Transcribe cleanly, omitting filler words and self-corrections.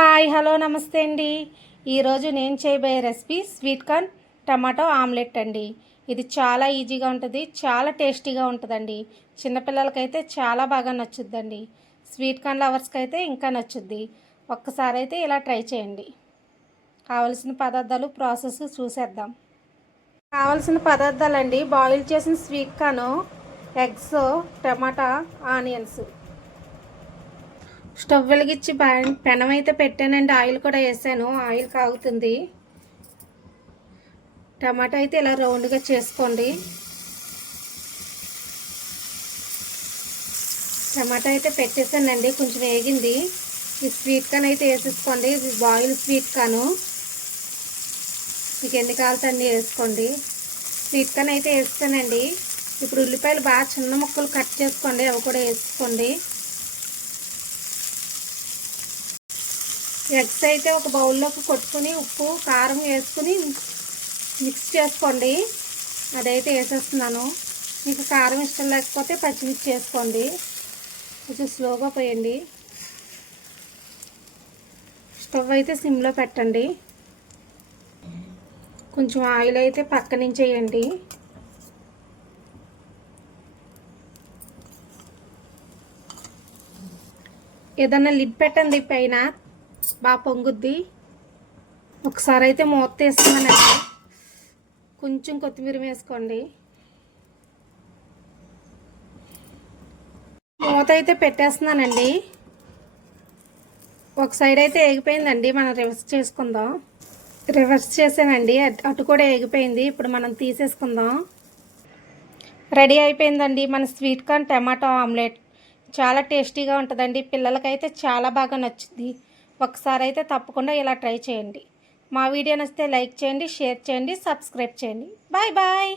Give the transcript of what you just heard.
Hi hello నమస్తే అండి. ఈరోజు నేను చేయబోయే recipe sweet corn tomato omelette అండి. ఇది చాలా ఈజీగా ఉంటుంది, చాలా టేస్టీగా ఉంటుందండి. చిన్నపిల్లలకైతే చాలా బాగా నచ్చుద్దండి. స్వీట్ కార్న్ లవర్స్కి అయితే ఇంకా నచ్చుద్ది. ఒక్కసారి అయితే ఇలా ట్రై చేయండి. కావలసిన పదార్థాలు ప్రాసెస్ చూసేద్దాం. కావలసిన పదార్థాలండి: బాయిల్ చేసిన స్వీట్ కార్న్, ఎగ్స్, టమాటా, ఆనియన్స్. స్టవ్ వెలిగించి పెనం అయితే పెట్టానండి. ఆయిల్ కూడా వేసాను. ఆయిల్ కాగుతుంది. టమాటా అయితే ఇలా రౌండ్గా చేసుకోండి. టమాటా అయితే పెట్టేసానండి, కొంచెం వేగింది. ఈ స్వీట్ కార్న్ అయితే వేసేసుకోండి. ఇది బాయిల్ స్వీట్ కార్న్. మీకు ఎన్ని కావాల్సి అన్నీ వేసుకోండి. స్వీట్ కార్న్ అయితే వేస్తానండి. ఇప్పుడు ఉల్లిపాయలు బాగా చిన్న ముక్కలు కట్ చేసుకోండి, అవి కూడా వేసుకోండి. ఎగ్స్ అయితే ఒక బౌల్లోకి కొట్టుకుని ఉప్పు కారం వేసుకుని మిక్స్ చేసుకోండి. అదైతే వేసేస్తున్నాను. మీకు కారం ఇష్టం లేకపోతే పచ్చిమిర్చి వేసుకోండి. కొంచెం స్లోగా పోయండి. స్టవ్ అయితే సిమ్లో పెట్టండి. కొంచెం ఆయిల్ అయితే పక్క నుంచి వేయండి. ఏదన్నా లిడ్ పెట్టండి, పైన బాగా పొంగుద్ది. ఒకసారి అయితే మూత తీస్తున్నానండి. కొంచెం కొత్తిమీర వేసుకోండి. మూత అయితే పెట్టేస్తున్నానండి. ఒక సైడ్ అయితే ఏగిపోయిందండి, మనం రివర్స్ చేసుకుందాం. రివర్స్ చేసానండి, అటు కూడా ఏగిపోయింది. ఇప్పుడు మనం తీసేసుకుందాం. రెడీ అయిపోయిందండి మన స్వీట్ కార్న్ టమాటో ఆమ్లెట్. చాలా టేస్టీగా ఉంటుందండి. పిల్లలకైతే చాలా బాగా నచ్చుద్ది. ఒకసారి అయితే తప్పకుండా ఇలా ట్రై చేయండి. మా వీడియో నచ్చితే లైక్ చేయండి, షేర్ చేయండి, సబ్స్క్రైబ్ చేయండి. Bye bye.